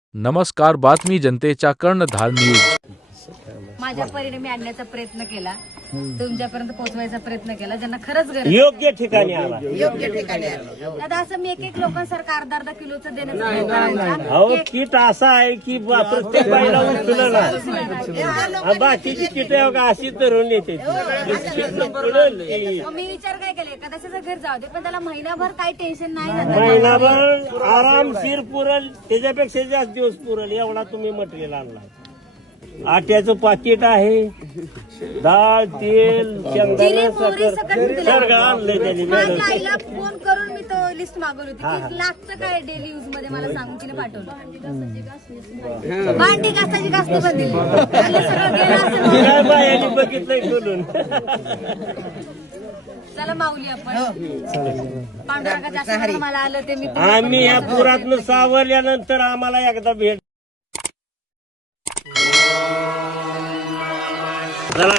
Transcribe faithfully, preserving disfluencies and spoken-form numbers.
नमस्कार, बातमी जनतेच्या कर्णधार न्यूज. माझ्या परीने मी आणण्याचा प्रयत्न केला, तुमच्यापर्यंत पोहोचवायचा प्रयत्न केला, ज्यांना खरंच गरज योग्य ठिकाणी आला. योग्य ठिकाणी आलं. दादा असं मी एक एक लोकांसारखं अर्धा अर्धा किलोचं देण्याचा प्रयत्न करायचा. अहो किट असा आहे की बा- प्रत्येक बाईला उचललं ना. बाकीची किट अशी धरून येते. मग मी विचार काय केले, कदाचित घर जाऊ दे पण त्याला महिनाभर काही टेन्शन नाही जातं. महिनाभर आरामशीर पुरल, त्याच्यापेक्षा जास्त दिवस पुरल एवढा तुम्ही मटेरियल आणला. आट्याचं पाकिट आहे, डाळ, तेल, जिरे, शेंगदाणा, मोहरी साखर सकट दिलं. सगळं आणलंय त्यांनी. माझ्या आईला फोन करून मी तो लिस्ट मागवली होती की लागतं काय डेली यूज मध्ये, मला सांगून तिने पाठवलं. भांडी घासाची घासणी पण दिली. म्हणलं सगळं गेलं असेल. तिला बायांनी बघितलंय खोलून. चला माऊली आपण पांडुरंगाच्या आशीर्वादाने मला आलं ते मी आम्ही या पुरातनं सावरल्यानंतर आम्हाला एकदा भेट